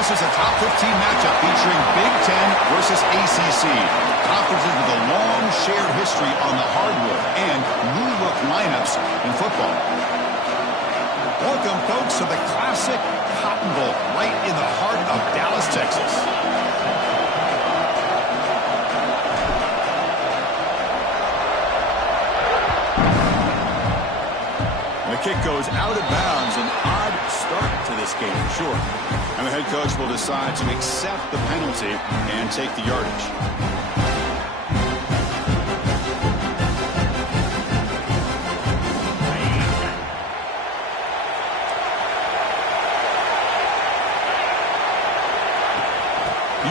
This is a top 15 matchup featuring Big Ten versus ACC. Conferences with a long shared history on the hardwood and new look lineups in football. Welcome, folks, to the classic Cotton Bowl right in the heart of Dallas, Texas. The kick goes out of bounds. An odd start to this game, for sure. And the head coach will decide to accept the penalty and take the yardage.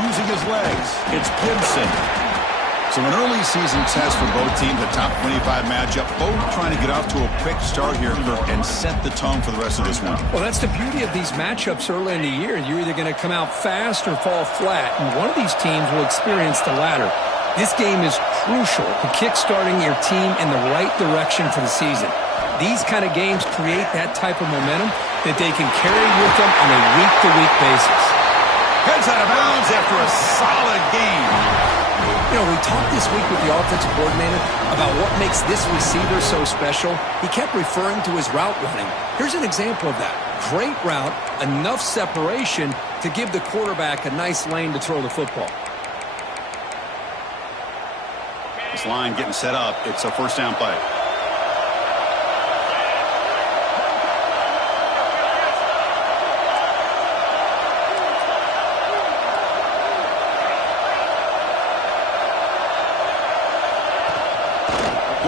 Using his legs, it's Gibson. So an early season test for both teams, a top 25 matchup, both trying to get off to a quick start here and set the tone for the rest of this one. Well, that's the beauty of these matchups early in the year. You're either going to come out fast or fall flat, and one of these teams will experience the latter. This game is crucial to kick-starting your team in the right direction for the season. These kind of games create that type of momentum that they can carry with them on a week-to-week basis. Heads out of bounds after a solid game. You know, we talked this week with the offensive coordinator about what makes this receiver so special. He kept referring to his route running. Here's an example of that. Great route, enough separation to give the quarterback a nice lane to throw the football. This line getting set up. It's a first down play.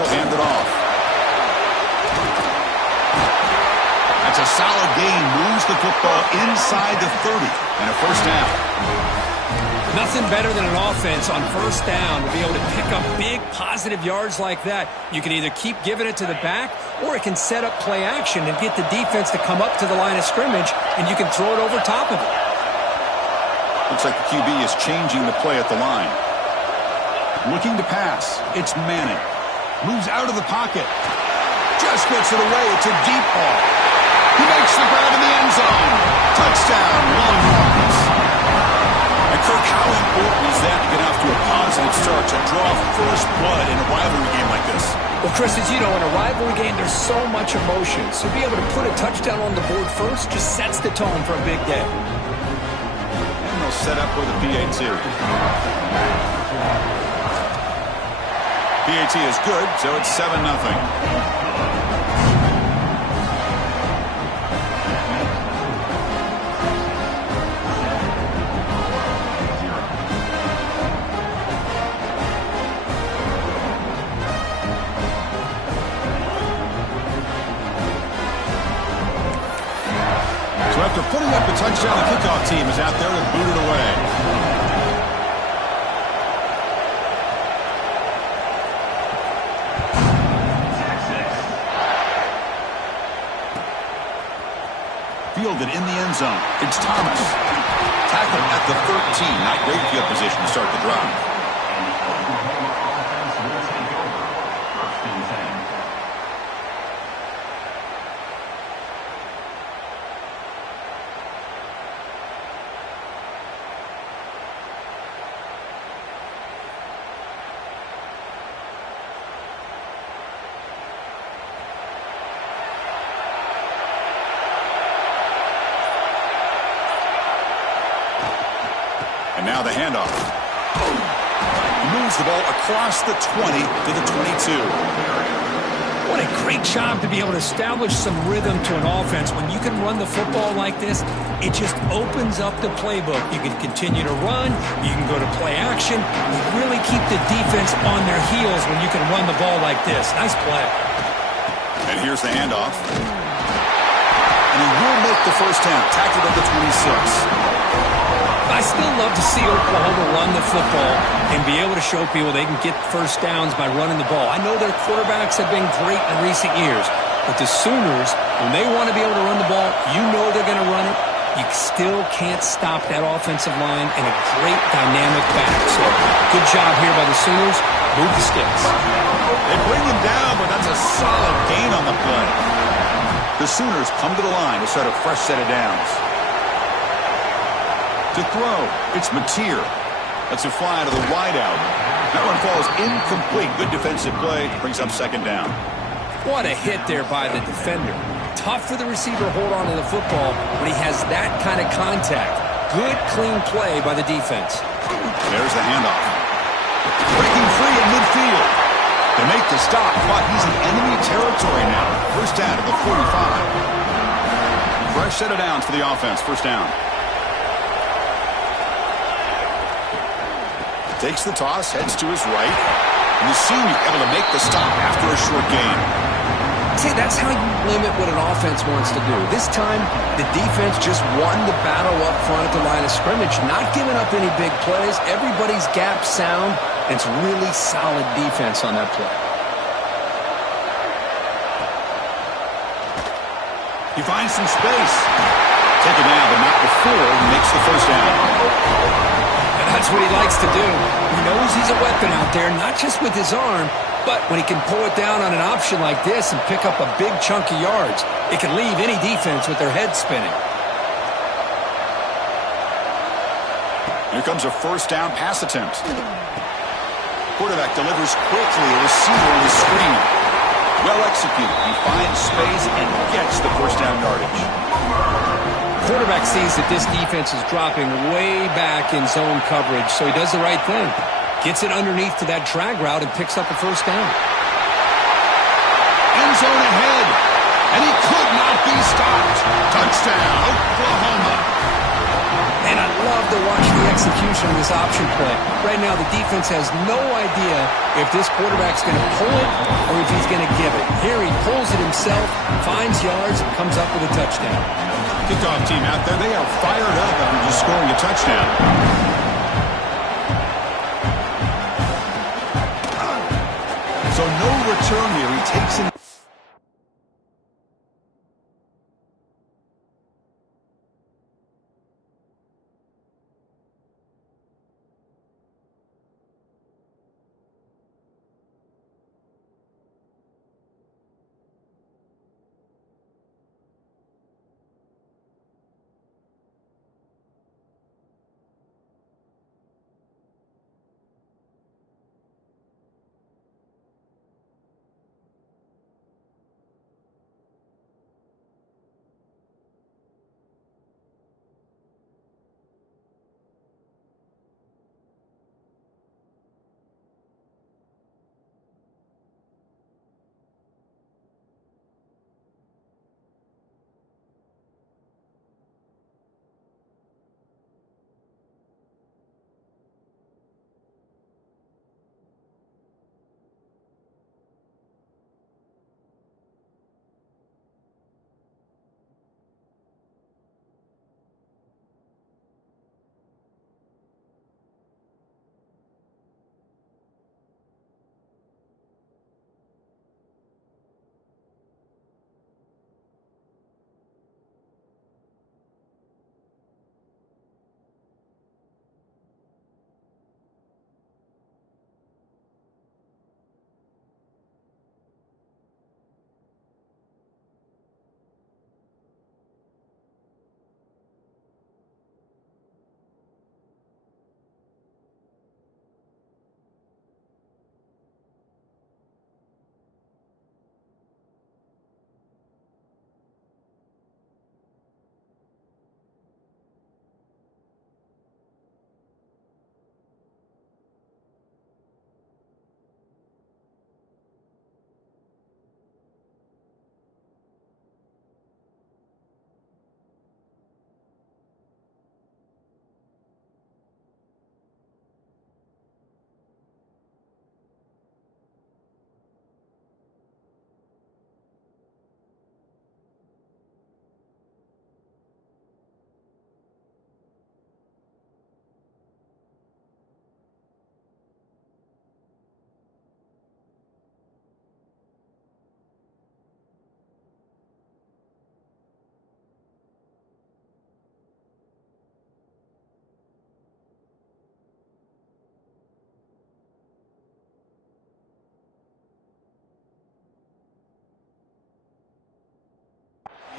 Hand it off. That's a solid gain. Moves the football inside the 30 and a first down. Nothing better than an offense on first down to be able to pick up big positive yards like that. You can either keep giving it to the back or it can set up play action and get the defense to come up to the line of scrimmage and you can throw it over top of it. Looks like the QB is changing the play at the line. Looking to pass. It's Manning. Moves out of the pocket. Just gets it away. It's a deep ball. He makes the grab in the end zone. Touchdown, Longhorns. And Kirk, how important is that to get off to a positive start, to draw first blood in a rivalry game like this? Well, Chris, as you know, in a rivalry game, there's so much emotion. So to be able to put a touchdown on the board first just sets the tone for a big day. And they'll set up with a PAT. PAT is good, so it's 7-0. So after putting up a touchdown, the kickoff team is out there to boot it away. Fielded in the end zone. It's Thomas. Tackled at the 13. Not great field position to start the drive. And now the handoff. Moves the ball across the 20 to the 22. What a great job to be able to establish some rhythm to an offense. When you can run the football like this, it just opens up the playbook. You can continue to run. You can go to play action. You really keep the defense on their heels when you can run the ball like this. Nice play. And here's the handoff. And he will make the first down. Tackled at the 26. I still love to see Oklahoma run the football and be able to show people they can get first downs by running the ball. I know their quarterbacks have been great in recent years, but the Sooners, when they want to be able to run the ball, you know they're going to run it. You still can't stop that offensive line and a great dynamic back. So good job here by the Sooners. Move the sticks. They bring him down, but that's a solid gain on the play. The Sooners come to the line to start a fresh set of downs. To throw, it's Mateer. That's a fly to the wideout. That one falls incomplete. Good defensive play. Brings up second down. What a hit there by the defender. Tough for the receiver to hold on to the football when he has that kind of contact. Good, clean play by the defense. There's the handoff. Breaking free in midfield. They make the stop, but he's in enemy territory now. First down at the 45. Fresh set of downs for the offense. First down. Takes the toss, heads to his right. And the senior able to make the stop after a short gain. See, that's how you limit what an offense wants to do. This time, the defense just won the battle up front at the line of scrimmage, not giving up any big plays. Everybody's gap sound, and it's really solid defense on that play. He finds some space. Taken down, but not before he makes the first down. That's what he likes to do. He knows he's a weapon out there, not just with his arm, but when he can pull it down on an option like this and pick up a big chunk of yards, it can leave any defense with their head spinning. Here comes a first down pass attempt. Quarterback delivers quickly, a receiver on the screen. Well executed. He finds space and gets the first down yardage. Quarterback sees that this defense is dropping way back in zone coverage, so he does the right thing. Gets it underneath to that drag route and picks up a first down. End zone ahead, and he could not be stopped. Touchdown, Oklahoma. And I love to watch the execution of this option play. Right now, the defense has no idea if this quarterback's going to pull it or if he's going to give it. Here he pulls it himself, finds yards, and comes up with a touchdown. Kickoff team out there, they are fired up after just scoring a touchdown. So no return here. He takes in.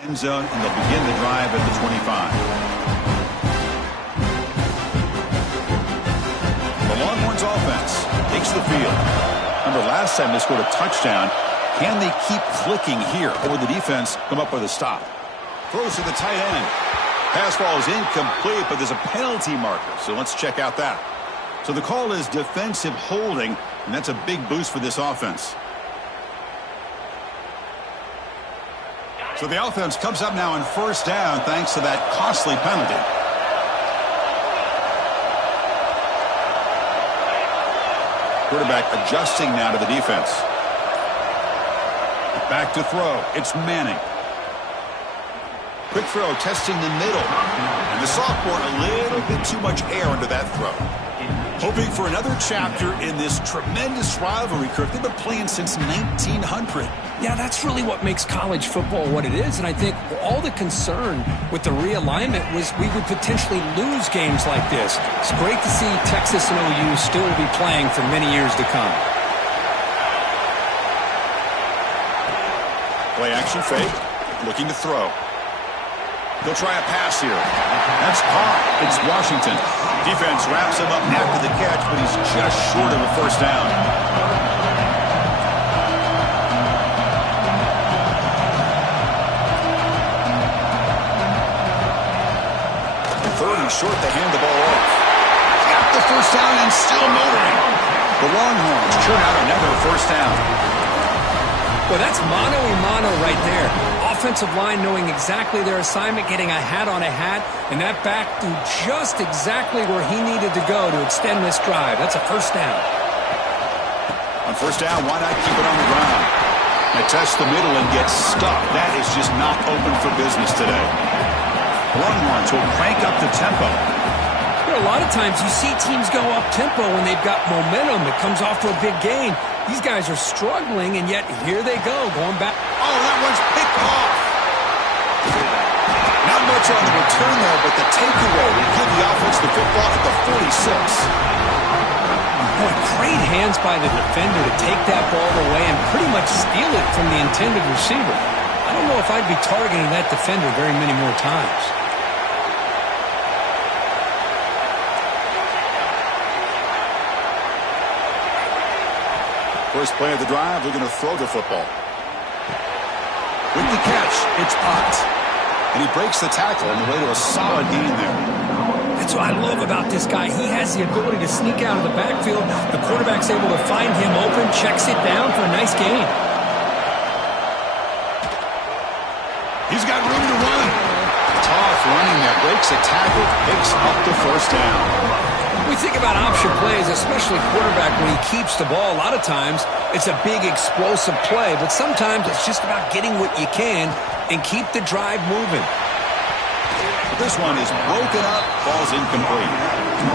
End zone, and they'll begin the drive at the 25. Longhorns offense takes the field. Remember, last time they scored a touchdown. Can they keep clicking here, or the defense come up with a stop? Throws to the tight end. Pass ball is incomplete, but there's a penalty marker, so let's check out that. So the call is defensive holding, and that's a big boost for this offense. So the offense comes up now on first down thanks to that costly penalty. Quarterback adjusting now to the defense. Back to throw. It's Manning. Quick throw, testing the middle. And the sophomore, a little bit too much air under that throw. Hoping for another chapter in this tremendous rivalry, Kirk. They've been playing since 1900. Yeah, that's really what makes college football what it is. And I think all the concern with the realignment was we would potentially lose games like this. It's great to see Texas and OU still be playing for many years to come. Play action fake. Looking to throw. They'll try a pass here. That's caught. It's Washington. Defense wraps him up after the catch, but he's just short of a first down. Third and short, they hand the ball off. Got the first down and still motoring. The Longhorns churn out another first down. Well, that's mano-a-mano right there. Offensive line knowing exactly their assignment, getting a hat on a hat, and that back threw just exactly where he needed to go to extend this drive. That's a first down. On first down, why not keep it on the ground? They test the middle and get stuck. That is just not open for business today. Longhorns will crank up the tempo. A lot of times you see teams go up-tempo when they've got momentum. It comes off to a big gain. These guys are struggling, and yet here they go, going back. Oh, that one's picked off. Not much on the return there, but the takeaway will give the offense the football at the 46. Boy, great hands by the defender to take that ball away and pretty much steal it from the intended receiver. I don't know if I'd be targeting that defender very many more times. First play of the drive, they're going to throw the football. With the catch, it's Ott. And he breaks the tackle on the way to a solid gain there. That's what I love about this guy. He has the ability to sneak out of the backfield. The quarterback's able to find him open, checks it down for a nice gain. He's got room to run. Tough running there, breaks a tackle, picks up the first down. We think about option plays, especially quarterback, when he keeps the ball. A lot of times, it's a big explosive play, but sometimes it's just about getting what you can and keep the drive moving. This one is broken up, ball's incomplete.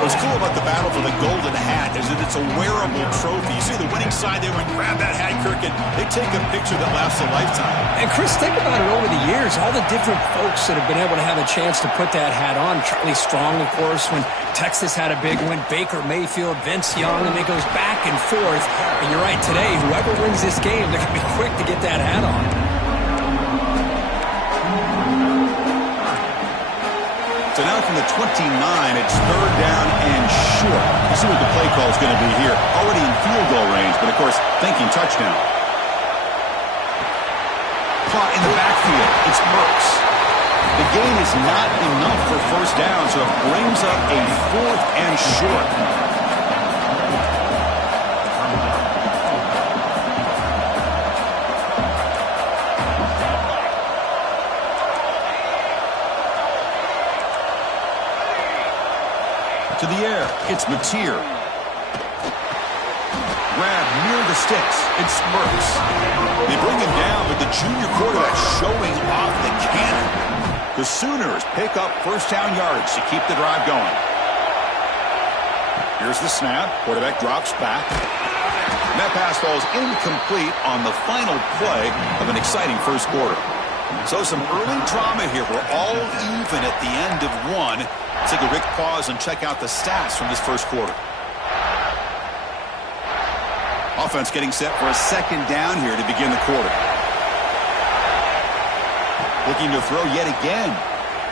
What's cool about the battle for the golden hat is that it's a wearable trophy. You see the winning side there and grab that hat, Kirk, and they take a picture that lasts a lifetime. And Chris, think about it over the years, all the different folks that have been able to have a chance to put that hat on. Charlie Strong, of course, when Texas had a big win, Baker Mayfield, Vince Young, and it goes back and forth. And you're right, today, whoever wins this game, they're going to be quick to get that hat on. So now from the 29, it's third down and short. You see what the play call is going to be here. Already in field goal range, but of course, thinking touchdown. Caught in the backfield. It's Mertz. The gain is not enough for first down, so it brings up a fourth and short. To the air, it's Mateer. Grab near the sticks, it's Mertz. They bring him down, but the junior quarterback showing off the cannon. The Sooners pick up first down yards to keep the drive going. Here's the snap. Quarterback drops back. And that pass falls incomplete on the final play of an exciting first quarter. So some early drama here. We're all even at the end of one. Let's take a quick pause and check out the stats from this first quarter. Offense getting set for a second down here to begin the quarter. Looking to throw yet again.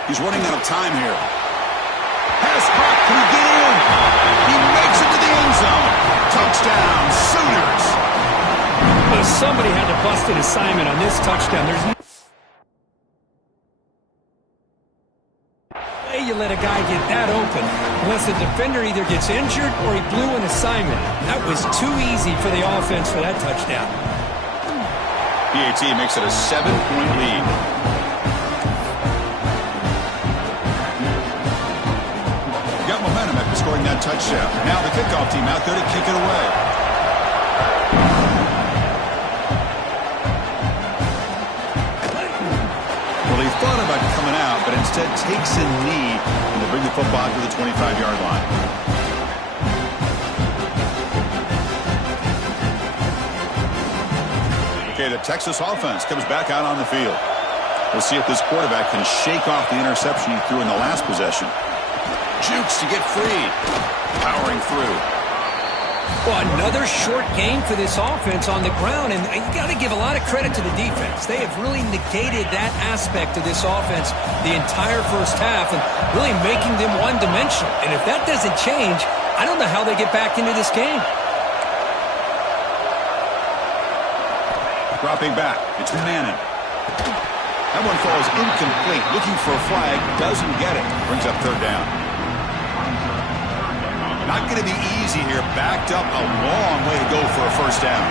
He's running out of time here. Pass caught. Can he get in? He makes it to the end somebody had to bust an assignment on this touchdown. There's no way you let a guy get that open unless the defender either gets injured or he blew an assignment. That was too easy for the offense for that touchdown. PAT makes it a 7-point lead. Got momentum after scoring that touchdown. Now the kickoff team out there to kick it away. Well, he thought about coming out, but instead takes a knee and they bring the football to the 25-yard line. Okay, the Texas offense comes back out on the field. We'll see if this quarterback can shake off the interception he threw in the last possession. Jukes to get free. Powering through. Well, another short game for this offense on the ground, and you got to give a lot of credit to the defense. They have really negated that aspect of this offense the entire first half and really making them one-dimensional. And if that doesn't change, I don't know how they get back into this game. Dropping back, it's Manning. That one falls incomplete. Looking for a flag, doesn't get it. Brings up third down. Not going to be easy here. Backed up a long way to go for a first down.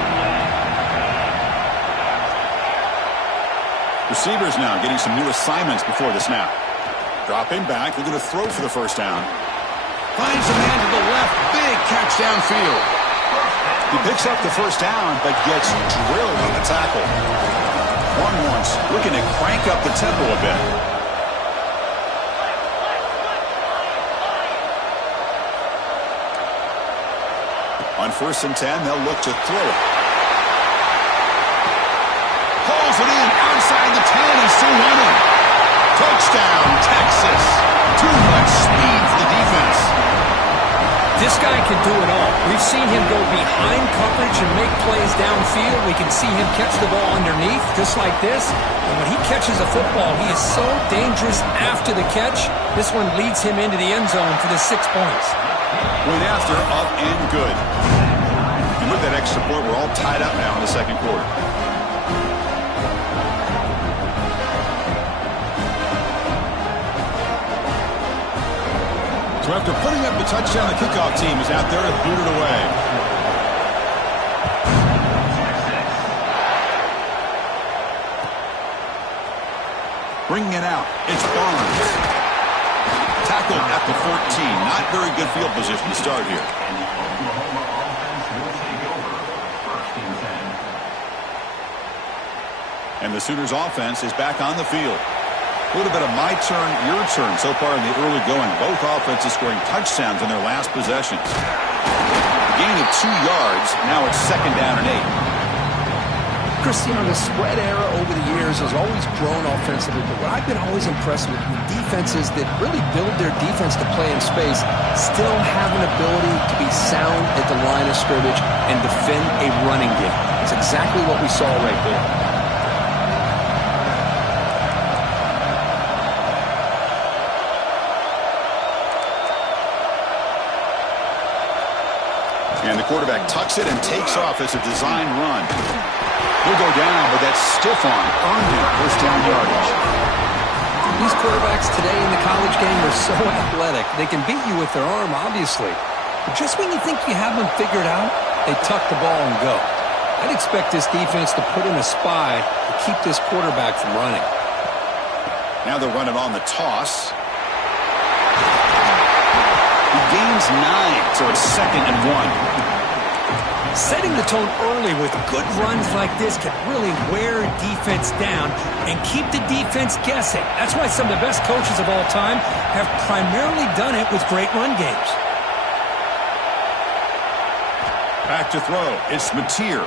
Receivers now getting some new assignments before the snap. Dropping back, looking to throw for the first down. Finds a man to the left. Big catch downfield. He picks up the first down, but gets drilled on the tackle. Longhorns looking to crank up the tempo a bit. On 1st and 10, they'll look to throw it. Pulls it in outside the 10 and still running. Touchdown, Texas. Too much speed for the defense. This guy can do it all. We've seen him go behind coverage and make plays downfield. We can see him catch the ball underneath, just like this. And when he catches a football, he is so dangerous after the catch. This one leads him into the end zone for the 6 points. Went after, up and good. And with that extra point, we're all tied up now in the second quarter. So after putting up the touchdown, the kickoff team is out there to boot it away. Bringing it out, it's Barnes. Tackled at the 14. Not very good field position to start here. And the Sooners offense is back on the field. A little bit of my turn, your turn so far in the early going. Both offenses scoring touchdowns in their last possessions. A gain of 2 yards. Now it's 2nd down and 8. Christian, the spread era over the years has always grown offensively, but what I've been always impressed with defenses that really build their defense to play in space still have an ability to be sound at the line of scrimmage and defend a running game. It's exactly what we saw right there. And the quarterback tucks it and takes off as a design run. He'll go down, but that stiff arm earned him first down yardage. These quarterbacks today in the college game are so athletic. They can beat you with their arm, obviously. But just when you think you have them figured out, they tuck the ball and go. I'd expect this defense to put in a spy to keep this quarterback from running. Now they're running on the toss. He gains 9, so it's 2nd and 1. Setting the tone early with good runs like this can really wear defense down and keep the defense guessing. That's why some of the best coaches of all time have primarily done it with great run games. Back to throw. It's Mateer.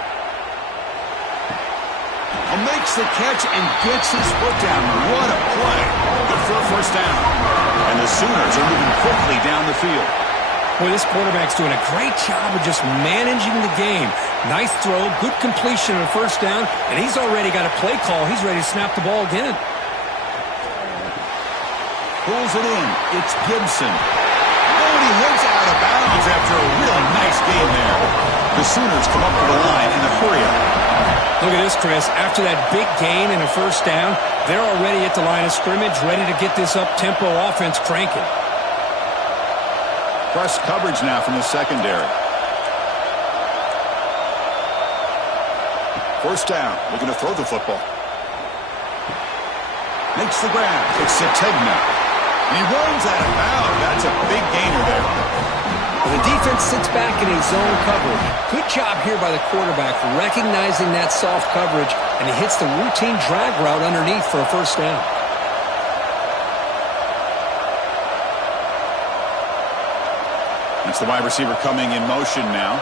Makes the catch and gets his foot down. What a play. Good for a first down. And the Sooners are moving quickly down the field. Boy, this quarterback's doing a great job of just managing the game. Nice throw, good completion on first down, and he's already got a play call. He's ready to snap the ball again. Pulls it in. It's Gibson. Oh, and he heads out of bounds after a really nice game there. The Sooners come up to the line in a hurry-up. Look at this, Chris. After that big gain and a first down, they're already at the line of scrimmage, ready to get this up-tempo offense cranking. Press coverage now from the secondary. First down, looking to throw the football. Makes the grab. It's Sategna. And he runs out of bounds. That's a big gainer there. Well, the defense sits back in a zone coverage. Good job here by the quarterback recognizing that soft coverage, and he hits the routine drag route underneath for a first down. That's the wide receiver coming in motion now.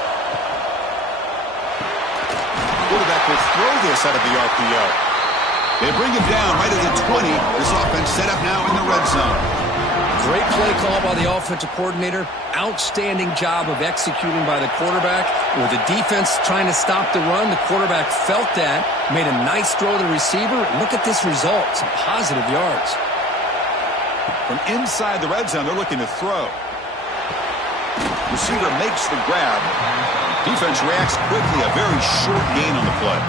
Quarterback will throw this out of the RPO. They bring him down right at the 20. This offense set up now in the red zone. Great play call by the offensive coordinator. Outstanding job of executing by the quarterback. With the defense trying to stop the run, the quarterback felt that, made a nice throw to the receiver. Look at this result. Some positive yards. From inside the red zone, they're looking to throw. Receiver makes the grab. Defense reacts quickly. A very short gain on the play.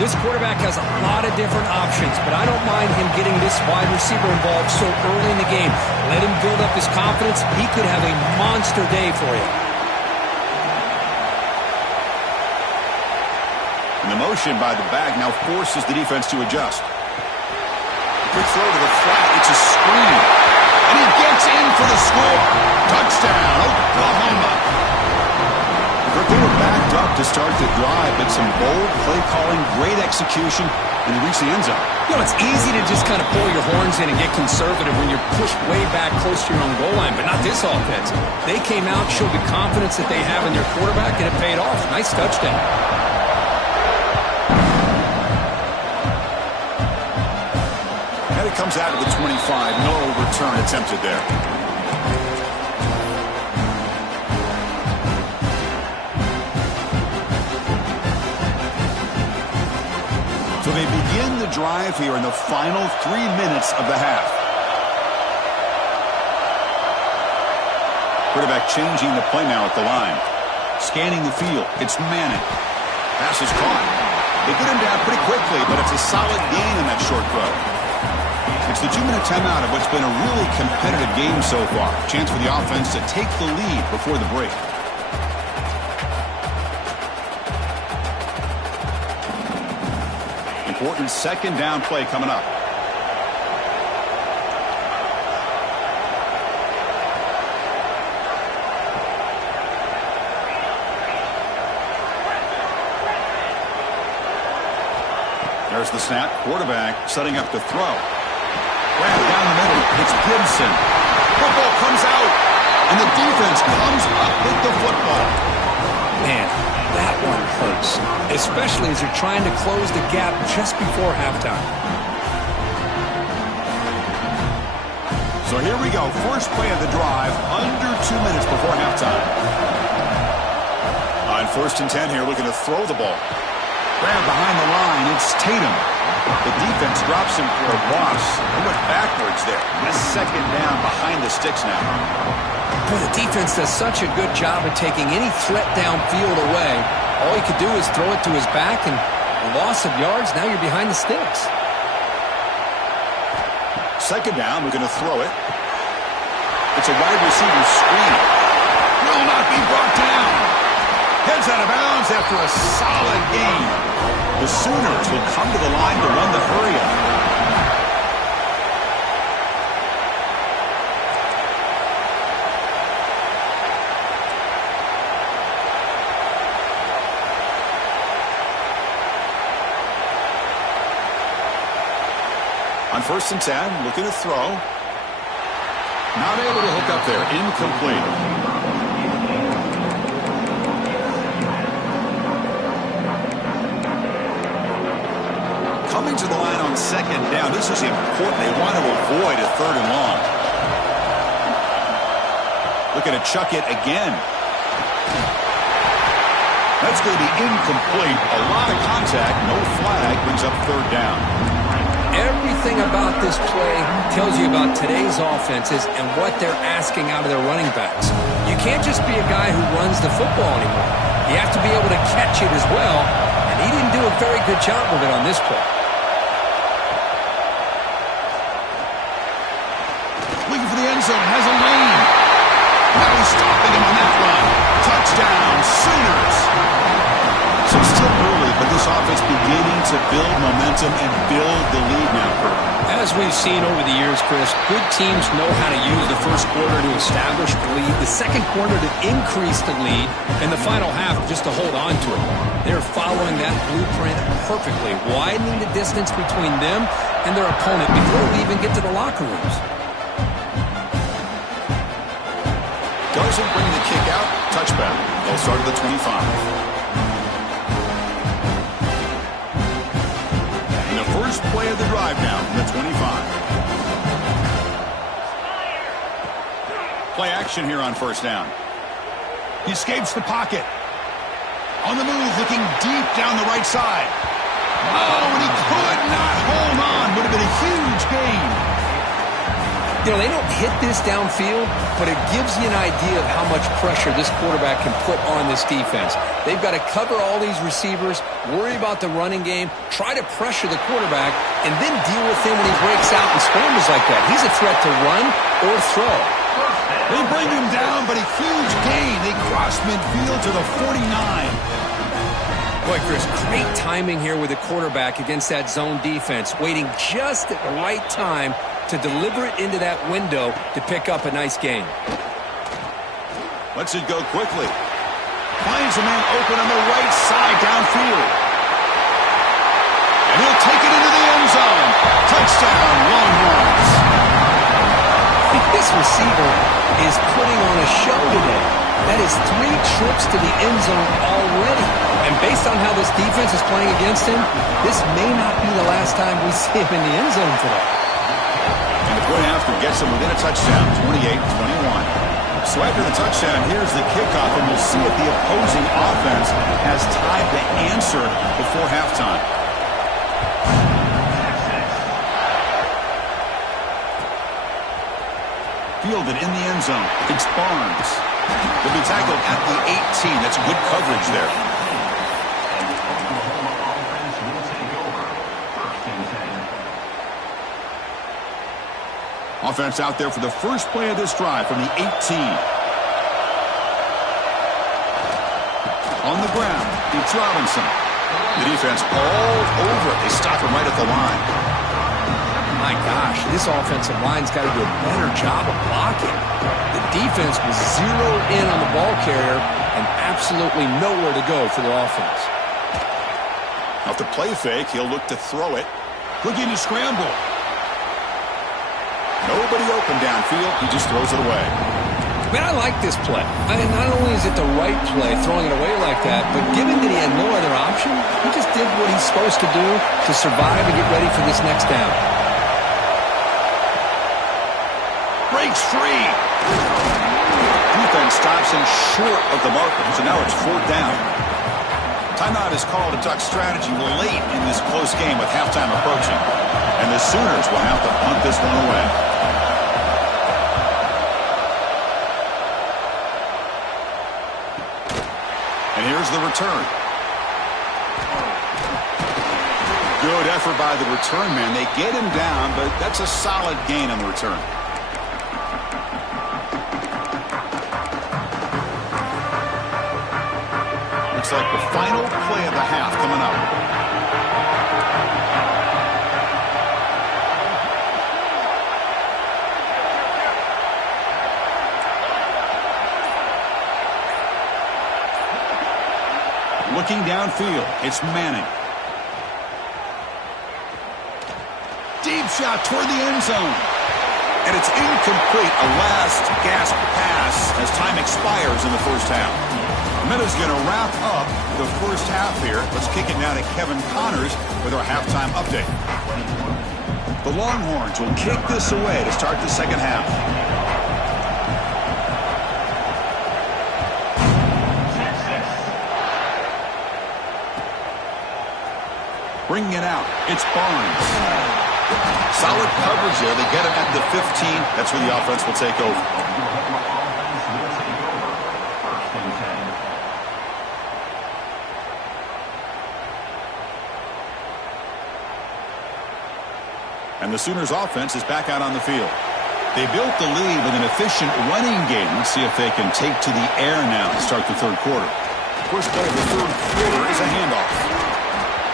This quarterback has a lot of different options, but I don't mind him getting this wide receiver involved so early in the game. Let him build up his confidence. He could have a monster day for you. And the motion by the back now forces the defense to adjust. Quick throw to the flat. It's a screen. And he gets in for the score. Touchdown, Oklahoma. They were backed up to start the drive, but some bold play calling, great execution, and they reach the end zone. You know, it's easy to just kind of pull your horns in and get conservative when you're pushed way back close to your own goal line, but not this offense. They came out, showed the confidence that they have in their quarterback, and it paid off. Nice touchdown. And it comes out of the 25. No return attempted there. So they begin the drive here in the final 3 minutes of the half. Quarterback changing the play now at the line. Scanning the field. It's Manning. Pass is caught. They get him down pretty quickly, but it's a solid gain in that short throw. It's the 2-minute timeout of what's been a really competitive game so far. Chance for the offense to take the lead before the break. Important second down play coming up. There's the snap. Quarterback setting up the throw. Grab down the middle. It's Gibson. Football comes out. And the defense comes up with the football. Man, that one hurts, especially as you're trying to close the gap just before halftime. So here we go. First play of the drive, under 2 minutes before halftime. On 1st and 10 here, looking to throw the ball. Grab behind the line. It's Tatum. The defense drops him for a loss. He went backwards there. A second down behind the sticks now. Boy, the defense does such a good job of taking any threat downfield away. All he could do is throw it to his back, and a loss of yards, now you're behind the sticks. Second down, we're going to throw it. It's a wide receiver screen. Will not be brought down. Heads out of bounds after a solid gain. The Sooners will come to the line to run the hurry-up. On 1st and 10, looking to throw. Not able to hook up there. Incomplete. Coming to the line on 2nd down. This is important. They want to avoid a 3rd and long. Looking to chuck it again. That's going to be incomplete. A lot of contact. No flag. Brings up 3rd down. Everything about this play tells you about today's offenses and what they're asking out of their running backs. You can't just be a guy who runs the football anymore. You have to be able to catch it as well, and He didn't do a very good job of it on this play. Looking for the end zone, has a lane. Now he's stopping him on that run. Touchdown, Sooners. So it's still early, but this offense beginning to build momentum and build the lead now, Kurt. As we've seen over the years, Chris, good teams know how to use the first quarter to establish the lead, the second quarter to increase the lead, and the final half just to hold on to it. They're following that blueprint perfectly, widening the distance between them and their opponent before we even get to the locker rooms. Doesn't bring the kick out. Touchback. They'll start at the 25. And the first play of the drive now from the 25. Play action here on first down. He escapes the pocket. On the move, looking deep down the right side. Oh, and he could not hold on. Would have been a huge gain. You know, they don't hit this downfield, but it gives you an idea of how much pressure this quarterback can put on this defense. They've got to cover all these receivers, worry about the running game, try to pressure the quarterback, and then deal with him when he breaks out and scrambles like that. He's a threat to run or throw. They bring him down, but a huge gain. They cross midfield to the 49. Boy, Chris, great timing here with the quarterback against that zone defense, waiting just at the right time to deliver it into that window to pick up a nice gain. Lets it go quickly. Finds a man open on the right side downfield. And he'll take it into the end zone. Touchdown, Longhorns. This receiver is putting on a show today. That is 3 trips to the end zone already. And based on how this defense is playing against him, this may not be the last time we see him in the end zone today. And the point after gets him within a touchdown, 28-21. So after the touchdown, here's the kickoff, and we'll see if the opposing offense has time to answer before halftime. Fielded in the end zone. It's Barnes. He'll be tackled at the 18. That's good coverage there. Offense out there for the first play of this drive from the 18. On the ground, it's Robinson. The defense all over it. They stop him right at the line. My gosh, this offensive line's got to do a better job of blocking. The defense was zeroed in on the ball carrier and absolutely nowhere to go for the offense. Off the play fake, he'll look to throw it. Looking to scramble. Nobody open downfield. He just throws it away. Man, I like this play. I mean, not only is it the right play, throwing it away like that, but given that he had no other option, he just did what he's supposed to do to survive and get ready for this next down. Breaks free. Defense stops him short of the marker, so now it's 4th down. Timeout is called to Duck strategy late in this close game with halftime approaching. And the Sooners will have to punt this one away. And here's the return. Good effort by the return man. They get him down, but that's a solid gain on the return. Looks like the final play of the half coming up. Looking downfield, it's Manning. Deep shot toward the end zone. And it's incomplete. A last gasp pass as time expires in the first half. Minuta's going to wrap up the first half here. Let's kick it now to Kevin Connors with our halftime update. The Longhorns will kick this away to start the second half. Bringing it out, it's Barnes. Solid coverage there. They get him at the 15. That's where the offense will take over. And the Sooners offense is back out on the field. They built the lead with an efficient running game. Let's see if they can take to the air now to start the third quarter. First play of the third quarter is a handoff.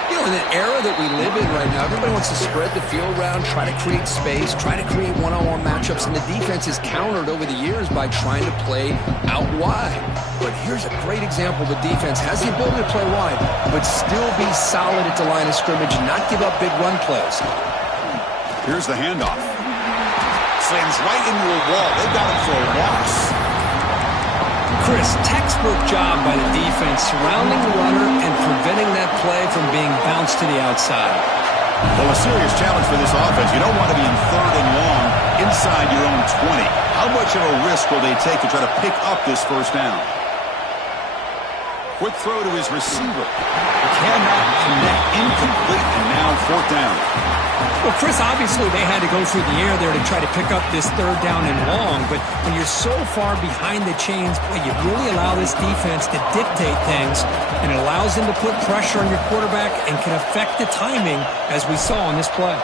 You know, in an era that we live in right now, everybody wants to spread the field around, try to create space, try to create one-on-one matchups, and the defense is countered over the years by trying to play out wide. But here's a great example. The defense has the ability to play wide, but still be solid at the line of scrimmage and not give up big run plays. Here's the handoff. Slams right into a wall. They've got him for a loss. Chris, textbook job by the defense surrounding the runner and preventing that play from being bounced to the outside. Well, a serious challenge for this offense. You don't want to be in third and long inside your own 20. How much of a risk will they take to try to pick up this first down? Quick throw to his receiver. Cannot connect. Incomplete, and now fourth down. Well, Chris, obviously they had to go through the air there to try to pick up this third down and long, but when you're so far behind the chains, boy, you really allow this defense to dictate things, and it allows them to put pressure on your quarterback and can affect the timing, as we saw on this play.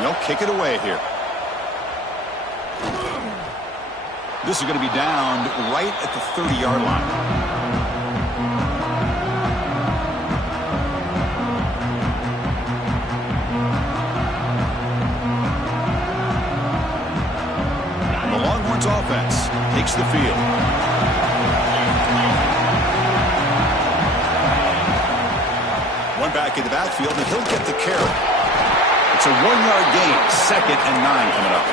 They'll kick it away here. This is going to be down right at the 30-yard line. Offense takes the field. One back in the backfield, and he'll get the carry. It's a 1-yard gain, 2nd and 9 coming up.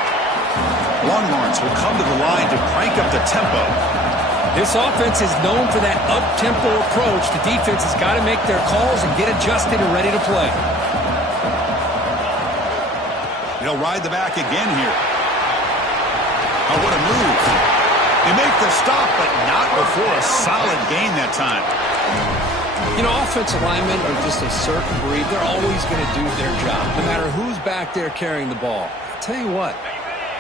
Longhorns will come to the line to crank up the tempo. This offense is known for that up-tempo approach. The defense has got to make their calls and get adjusted and ready to play. They'll ride the back again here. Oh, what a move. They make the stop, but not before a solid gain that time. You know, offensive linemen are just a certain breed. They're always going to do their job, no matter who's back there carrying the ball. I'll tell you what,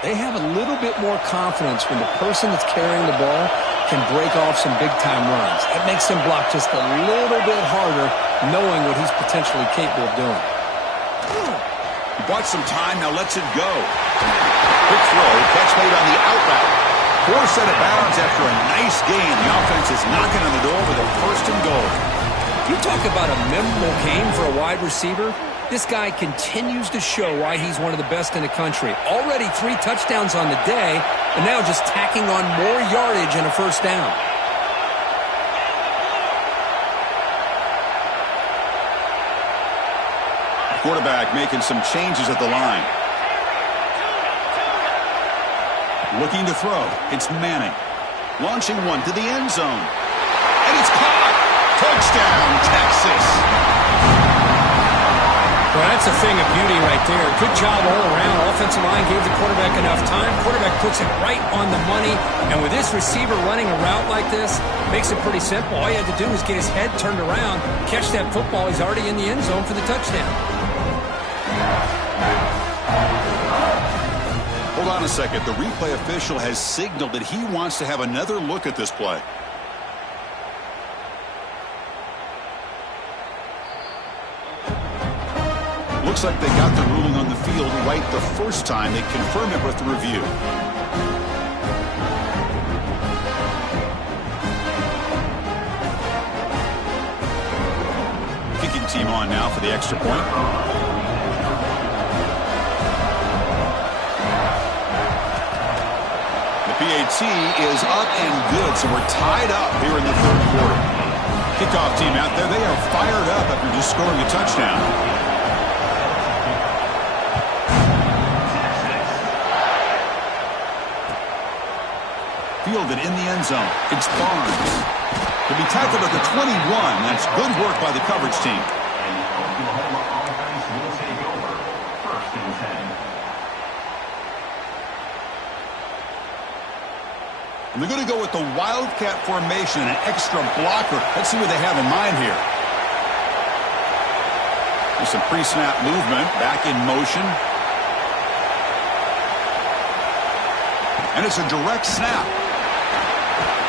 they have a little bit more confidence when the person that's carrying the ball can break off some big-time runs. That makes them block just a little bit harder, knowing what he's potentially capable of doing. He bought some time, now lets it go. Quick throw, catch made on the out route. Forced out of bounds after a nice gain. The offense is knocking on the door with a first and goal. You talk about a memorable game for a wide receiver. This guy continues to show why he's one of the best in the country. Already 3 touchdowns on the day, and now just tacking on more yardage and a first down. Quarterback making some changes at the line. Looking to throw. It's Manning. Launching one to the end zone. And it's caught. Touchdown, Texas. Well, that's a thing of beauty right there. Good job all around. Offensive line gave the quarterback enough time. Quarterback puts it right on the money. And with this receiver running a route like this, makes it pretty simple. All you had to do was get his head turned around, catch that football. He's already in the end zone for the touchdown. Hold on a second. The replay official has signaled that he wants to have another look at this play. Looks like they got the ruling on the field right the first time. They confirmed it with the review. Kicking team on now for the extra point. PAT is up and good, so we're tied up here in the third quarter. Kickoff team out there, they are fired up after just scoring a touchdown. Fielded in the end zone. It's Barnes. To be tackled at the 21. That's good work by the coverage team. And they're going to go with the Wildcat formation, an extra blocker. Let's see what they have in mind here. There's some pre-snap movement, back in motion. And it's a direct snap.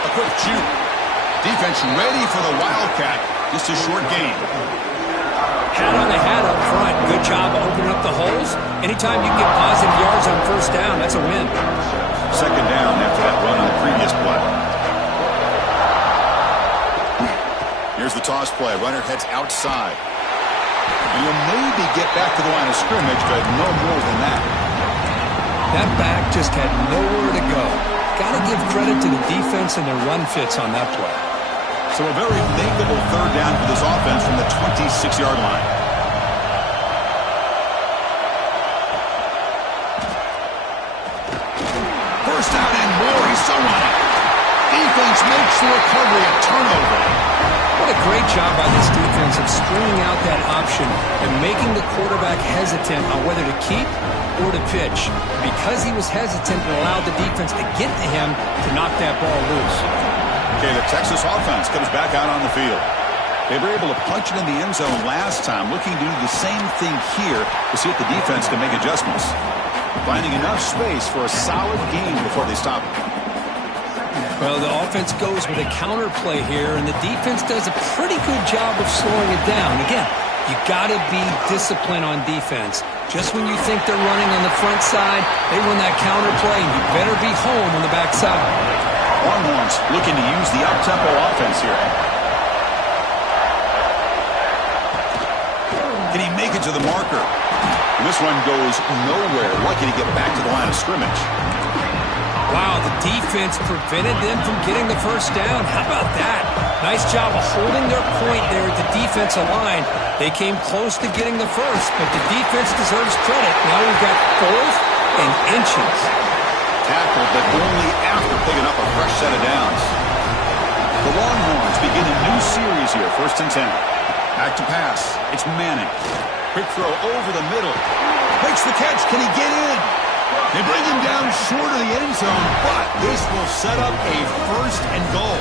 A quick juke. Defense ready for the Wildcat. Just a short gain. Hat on the hat up front. Good job of opening up the holes. Anytime you can get positive yards on first down, that's a win. Second down after that run on the previous play. Here's the toss play. Runner heads outside. And you'll maybe get back to the line of scrimmage, but no more than that. That back just had nowhere to go. Got to give credit to the defense and their run fits on that play. So a very makeable third down for this offense from the 26-yard line. First down and more. He's still running. Defense makes the recovery a turnover. What a great job by this defense of stringing out that option and making the quarterback hesitant on whether to keep or to pitch. Because he was hesitant, it allowed the defense to get to him to knock that ball loose. Okay, the Texas offense comes back out on the field. They were able to punch it in the end zone last time, looking to do the same thing here to see if the defense can make adjustments. Finding enough space for a solid gain before they stop it. Well, the offense goes with a counter play here, and the defense does a pretty good job of slowing it down. Again, you got to be disciplined on defense. Just when you think they're running on the front side, they run that counter play, and you better be home on the back side. Longhorns looking to use the up-tempo offense here. Can he make it to the marker? And this one goes nowhere. Lucky to get back to the line of scrimmage. Wow, the defense prevented them from getting the first down. How about that? Nice job of holding their point there at the defensive line. They came close to getting the first, but the defense deserves credit. Now we've got 4th and inches. Tackled, but only after picking up a fresh set of downs. The Longhorns begin a new series here, 1st and 10. Back to pass. It's Manning. Quick throw over the middle. Makes the catch. Can he get in? They bring him down short of the end zone, but this will set up a 1st and goal.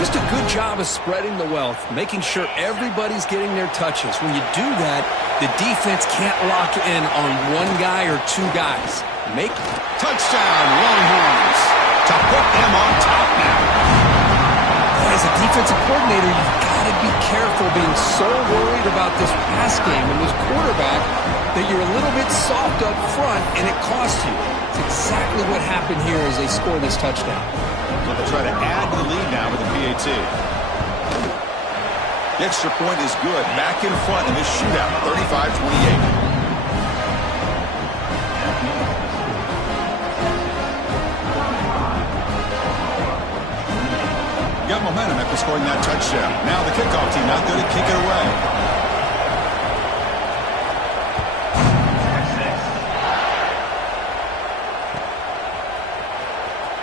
Just a good job of spreading the wealth, making sure everybody's getting their touches. When you do that, the defense can't lock in on one guy or two guys. Make touchdown, Longhorns, to put them on top now. As a defensive coordinator, you've got to be careful being so worried about this pass game and this quarterback that you're a little bit soft up front and it costs you. It's exactly what happened here as they score this touchdown. So they'll try to add to the lead now with the PAT. The extra point is good. Back in front in this shootout, 35-28. Got momentum after scoring that touchdown. Now the kickoff team out there to kick it away.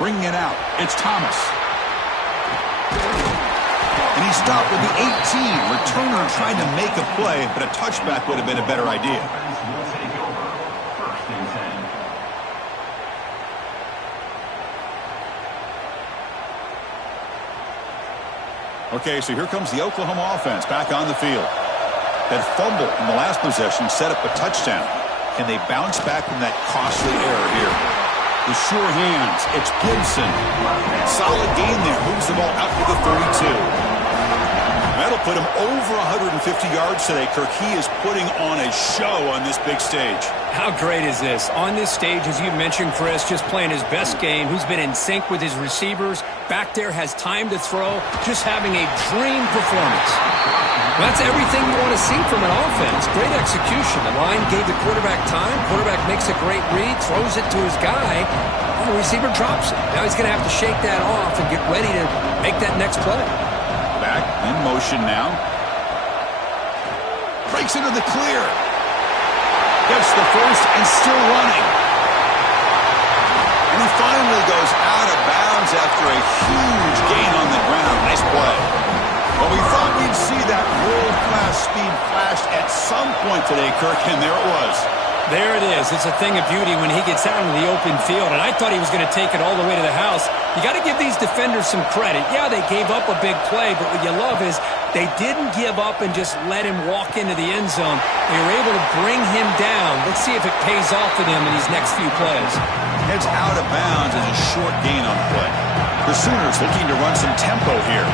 Bringing it out, it's Thomas. And he stopped with the 18. Returner trying to make a play, but a touchback would have been a better idea. Okay, so here comes the Oklahoma offense back on the field. That fumble in the last possession set up a touchdown. Can they bounce back from that costly error here? The sure hands, it's Gibson. Solid gain there, moves the ball out to the 32. That'll put him over 150 yards today, Kirk. He is putting on a show on this big stage. How great is this? On this stage, as you mentioned, Chris, just playing his best game. He's been in sync with his receivers. Back there, has time to throw. Just having a dream performance. That's everything you want to see from an offense. Great execution. The line gave the quarterback time. Quarterback makes a great read, throws it to his guy, and the receiver drops it. Now he's going to have to shake that off and get ready to make that next play. Back in motion now. Breaks into the clear. Gets the first and still running. And he finally goes out of bounds after a huge gain on the ground. Nice play. Well, we thought we'd see that world-class speed flashed at some point today, Kirk, and there it was. There it is. It's a thing of beauty when he gets out into the open field, and I thought he was going to take it all the way to the house. You got to give these defenders some credit. Yeah, they gave up a big play, but what you love is they didn't give up and just let him walk into the end zone. They were able to bring him down. Let's see if it pays off for them in these next few plays. Heads out of bounds as a short gain on the play. The Sooners looking to run some tempo here.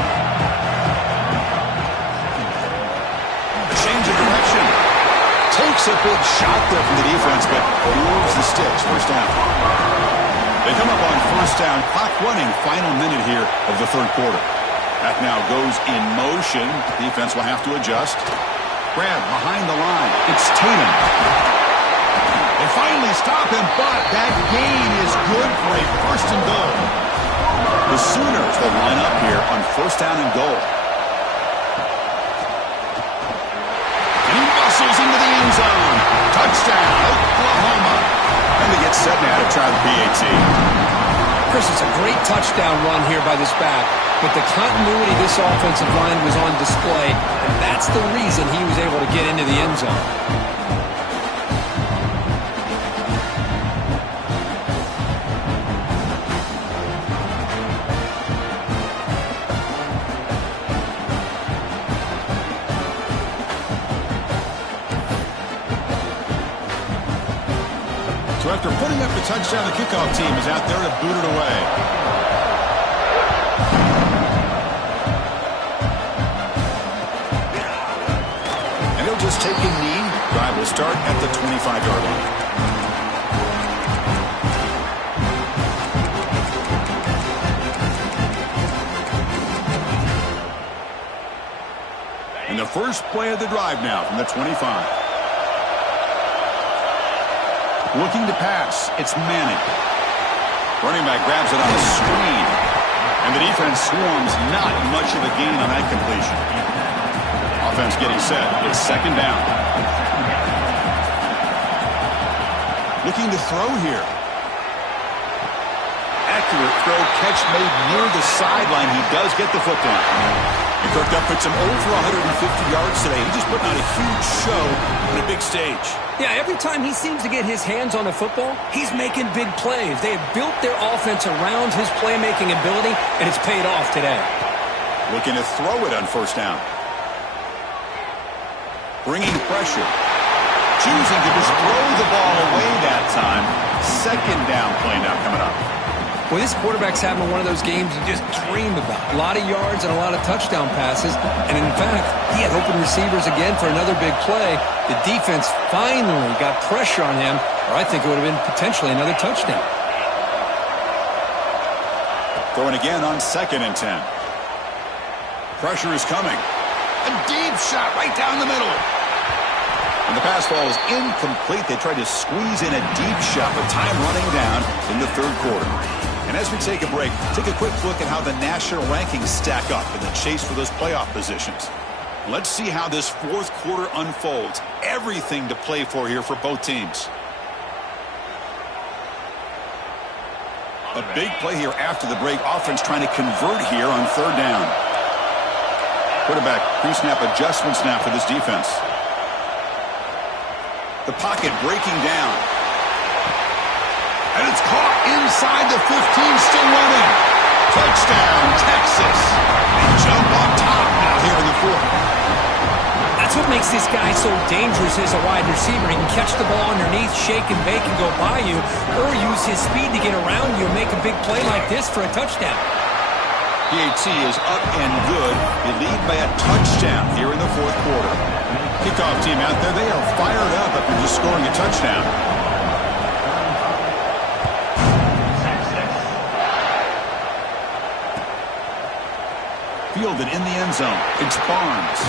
Takes a big shot there from the defense, but moves the sticks. First down. They come up on first down. Clock running. Final minute here of the third quarter. That now goes in motion. Defense will have to adjust. Grab behind the line. It's Tatum. They finally stop him, but that gain is good for a first and goal. The Sooners will line up here on first down and goal. And he muscles into the end zone. Touchdown, Oklahoma. And they get set now to try the PAT. Chris, it's a great touchdown run here by this back, but the continuity of this offensive line was on display, and that's the reason he was able to get into the end zone. So after putting up the touchdown, the kickoff team is out there to boot it away. And he'll just take a knee. Drive will start at the 25-yard line. And the first play of the drive now from the 25. Looking to pass. It's Manning. Running back grabs it on a screen. And the defense swarms. Not much of a gain on that completion. Offense getting set. It's second down. Looking to throw here. Accurate throw. Catch made near the sideline. He does get the foot down. And Kirk puts him over 150 yards today. He just put on a huge show on a big stage. Yeah, every time he seems to get his hands on the football, he's making big plays. They have built their offense around his playmaking ability, and it's paid off today. Looking to throw it on first down. Bringing pressure. Choosing to just throw the ball away that time. Second down play now coming up. Well, this quarterback's having one of those games you just dreamed about. A lot of yards and a lot of touchdown passes. And in fact, he had open receivers again for another big play. The defense finally got pressure on him, or I think it would have been potentially another touchdown. Throwing again on 2nd and 10. Pressure is coming. A deep shot right down the middle. And the pass ball is incomplete. They tried to squeeze in a deep shot, but time running down in the third quarter. And as we take a break, take a quick look at how the national rankings stack up in the chase for those playoff positions. Let's see how this fourth quarter unfolds. Everything to play for here for both teams. A big play here after the break. Offense trying to convert here on third down. Quarterback pre-snap adjustments now for this defense. The pocket breaking down. And it's caught inside the 15, still running. Touchdown, Texas. They jump on top now here in the fourth. That's what makes this guy so dangerous as a wide receiver. He can catch the ball underneath, shake and bake and go by you, or use his speed to get around you and make a big play like this for a touchdown. PAT is up and good. They lead by a touchdown here in the fourth quarter. Kickoff team out there, they are fired up after just scoring a touchdown. Fielded in the end zone. It's Barnes.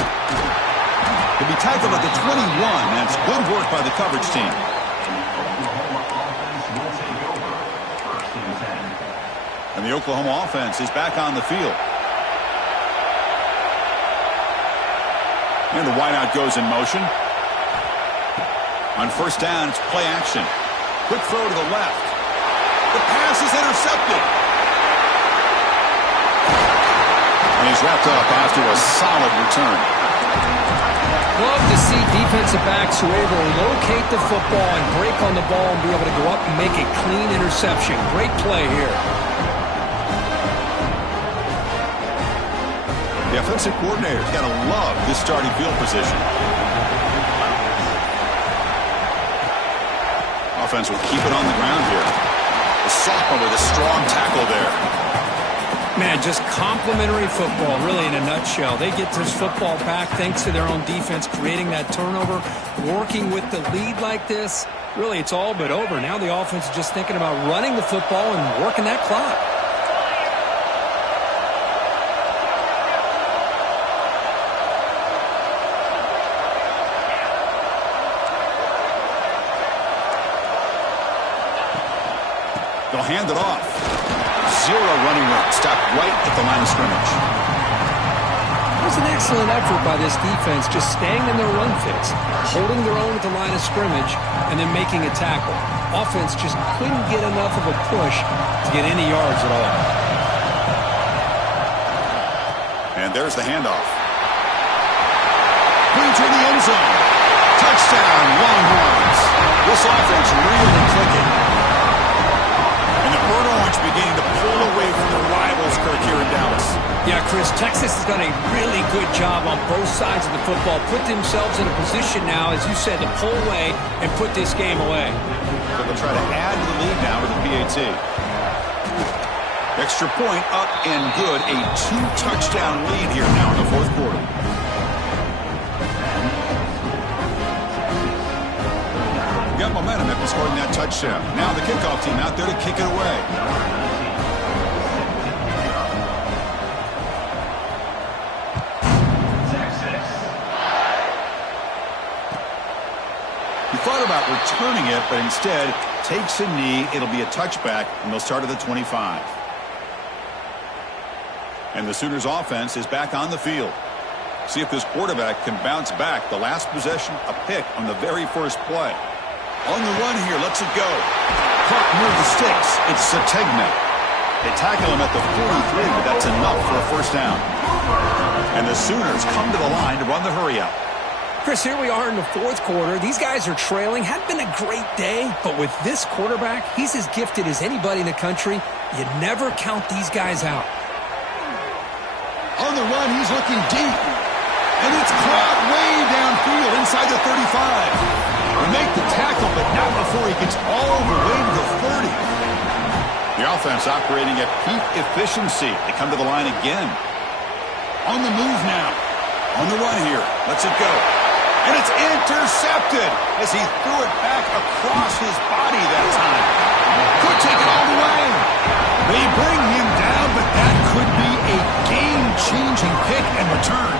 He'll be tackled at the 21. That's good work by the coverage team. And the Oklahoma offense is back on the field. And the wideout goes in motion. On first down, it's play action. Quick throw to the left. The pass is intercepted. And he's wrapped up after a solid return. Love to see defensive backs who are able to locate the football and break on the ball and be able to go up and make a clean interception. Great play here. The offensive coordinator's got to love this starting field position. Offense will keep it on the ground here. The sophomore with a strong tackle there. Man, just complimentary football, really, in a nutshell. They get this football back thanks to their own defense, creating that turnover, working with the lead like this. Really, it's all but over. Now the offense is just thinking about running the football and working that clock. They'll hand it off. Zero running room. Stopped right at the line of scrimmage. It was an excellent effort by this defense, just staying in their run fits, holding their own at the line of scrimmage, and then making a tackle. Offense just couldn't get enough of a push to get any yards at all. And there's the handoff. Into the end zone. Touchdown, Longhorns. This offense really clicking. Burnt Orange beginning to pull away from their rivals, Kirk, here in Dallas. Yeah, Chris, Texas has done a really good job on both sides of the football. Put themselves in a position now, as you said, to pull away and put this game away. So they'll try to add to the lead now with the PAT. Extra point up and good. A 2-touchdown lead here now in the fourth quarter. Got momentum after scoring that touchdown. Now the kickoff team out there to kick it away. He thought about returning it, but instead takes a knee. It'll be a touchback, and they'll start at the 25. And the Sooners offense is back on the field. See if this quarterback can bounce back. The last possession, a pick on the very first play. On the run here, lets it go. Caught near the sticks. It's Sategna. They tackle him at the 43, but that's enough for a first down. And the Sooners come to the line to run the hurry up. Chris, here we are in the fourth quarter. These guys are trailing. Hadn't been a great day, but with this quarterback, he's as gifted as anybody in the country. You never count these guys out. On the run, he's looking deep. And it's caught way downfield inside the 35. They make the tackle, but not before he gets all the way to the 30. The offense operating at peak efficiency. They come to the line again. On the move now. On the run here. Lets it go. And it's intercepted as he threw it back across his body that time. Could take it all the way. They bring him down, but that could be a game-changing pick and return.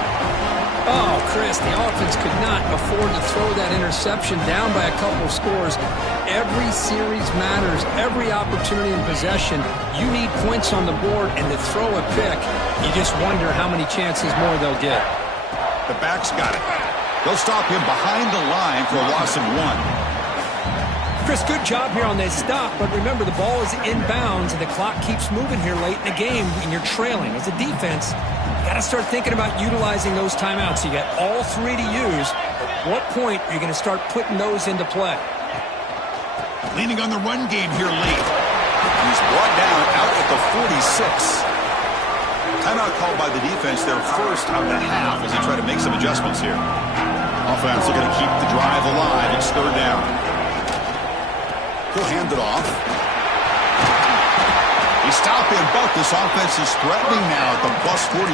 Oh, Chris, the offense could not afford to throw that interception down by a couple of scores. Every series matters. Every opportunity in possession, you need points on the board, and to throw a pick, you just wonder how many chances more they'll get. The back's got it. They'll stop him behind the line for a loss of 1. Chris, good job here on that stop, but remember, the ball is inbounds, and the clock keeps moving here late in the game, and you're trailing. As a defense, you got to start thinking about utilizing those timeouts. You got all 3 to use. At what point are you going to start putting those into play? Leaning on the run game here late. He's brought down out at the 46. Timeout called by the defense, their first of the half, as they try to make some adjustments here. Offense looking to keep the drive alive. It's third down. He'll hand it off. He stopped him, but this offense is threatening now at the plus 43.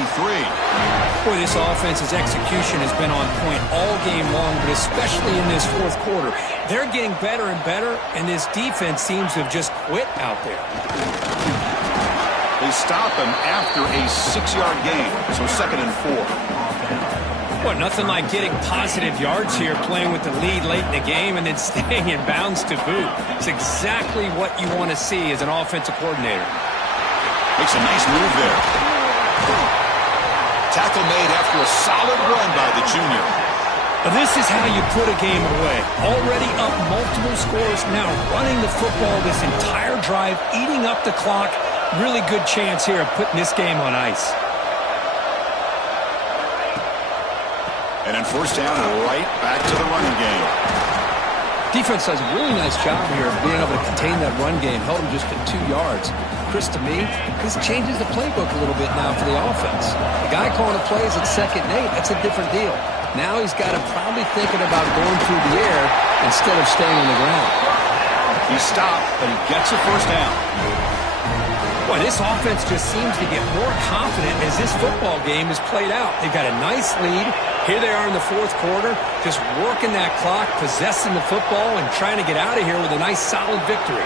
Boy, this offense's execution has been on point all game long, but especially in this fourth quarter. They're getting better and better, and this defense seems to have just quit out there. They stop him after a 6-yard gain, so 2nd and 4. Well, nothing like getting positive yards here, playing with the lead late in the game, and then staying in bounds to boot. It's exactly what you want to see as an offensive coordinator. Makes a nice move there. Tackle made after a solid run by the junior. Now, this is how you put a game away. Already up multiple scores, now running the football this entire drive, eating up the clock. Really good chance here of putting this game on ice. And then first down, right back to the running game. Defense does a really nice job here of being able to contain that run game. Held him just at 2 yards. Chris, to me, this changes the playbook a little bit now for the offense. The guy calling the plays at 2nd and 8, that's a different deal. Now he's got him probably thinking about going through the air instead of staying on the ground. He stopped, but he gets a first down. Well, Boy, this offense just seems to get more confident as this football game is played out. They've got a nice lead. Here they are in the fourth quarter, just working that clock, possessing the football, and trying to get out of here with a nice, solid victory.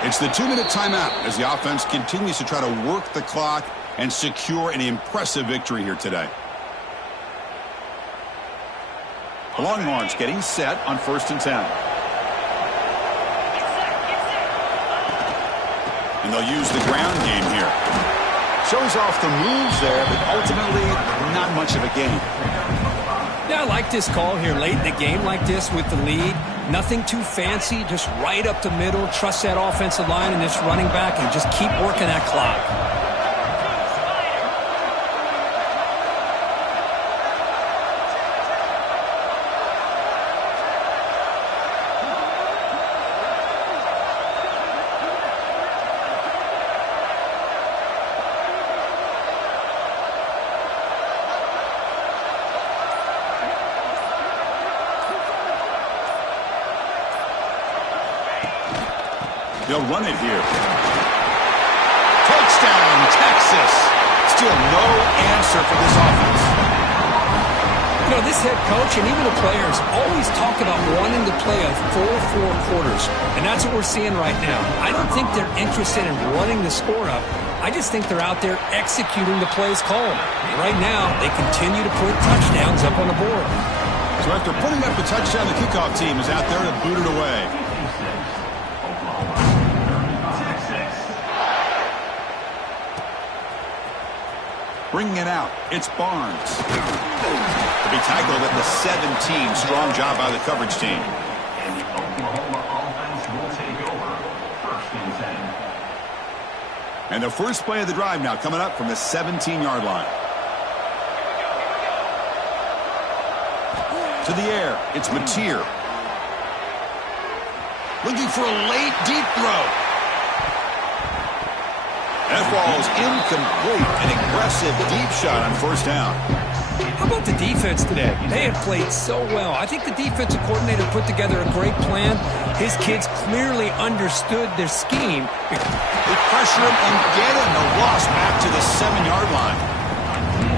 It's the 2-minute timeout as the offense continues to try to work the clock and secure an impressive victory here today. The Longhorns getting set on 1st and 10. And they'll use the ground game here. Shows off the moves there, but ultimately not much of a gain. Yeah, I like this call here late in the game like this with the lead. Nothing too fancy, just right up the middle. Trust that offensive line and this running back and just keep working that clock. They'll run it here. Touchdown, Texas. Still no answer for this offense. You know, this head coach and even the players always talk about wanting to play a full 4 quarters, and that's what we're seeing right now. I don't think they're interested in running the score up. I just think they're out there executing the plays called. And right now, they continue to put touchdowns up on the board. So after putting up the touchdown, the kickoff team is out there to boot it away. Bringing it out, it's Barnes. To be tackled at the 17. Strong job by the coverage team. And the Oklahoma offense will take over 1st and 10. And the first play of the drive now coming up from the 17-yard line. To the air, it's Mateer. Looking for a late, deep throw. That ball is incomplete. An aggressive deep shot on 1st down. How about the defense today? They have played so well. I think the defensive coordinator put together a great plan. His kids clearly understood their scheme. They pressure him and get him. The loss back to the 7-yard line.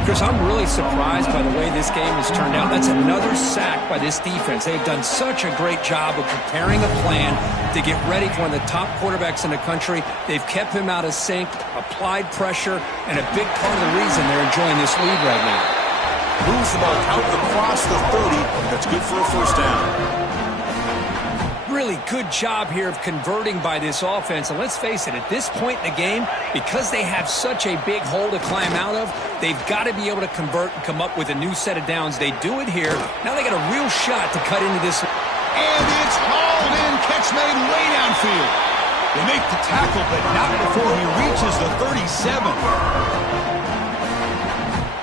Chris, I'm really surprised by the way this game has turned out. That's another sack by this defense. They've done such a great job of preparing a plan to get ready for one of the top quarterbacks in the country. They've kept him out of sync, applied pressure, and a big part of the reason they're enjoying this lead right now. Moves the ball out across the 30. That's good for a 1st down. Really good job here of converting by this offense. And let's face it, at this point in the game, because they have such a big hole to climb out of, they've got to be able to convert and come up with a new set of downs. They do it here. Now they got a real shot to cut into this. And it's hauled in. Catch made way downfield. They make the tackle, but not before he reaches the 37.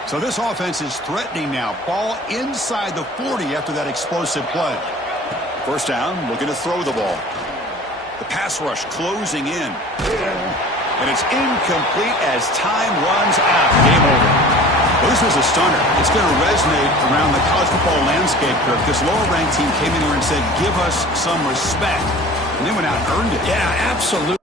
So this offense is threatening now. Ball inside the 40 after that explosive play. 1st down, looking to throw the ball. The pass rush closing in. And it's incomplete as time runs out. Game over. Well, this was a stunner. It's going to resonate around the college football landscape, Kirk. This lower-ranked team came in here and said, give us some respect. And they went out and earned it. Yeah, absolutely.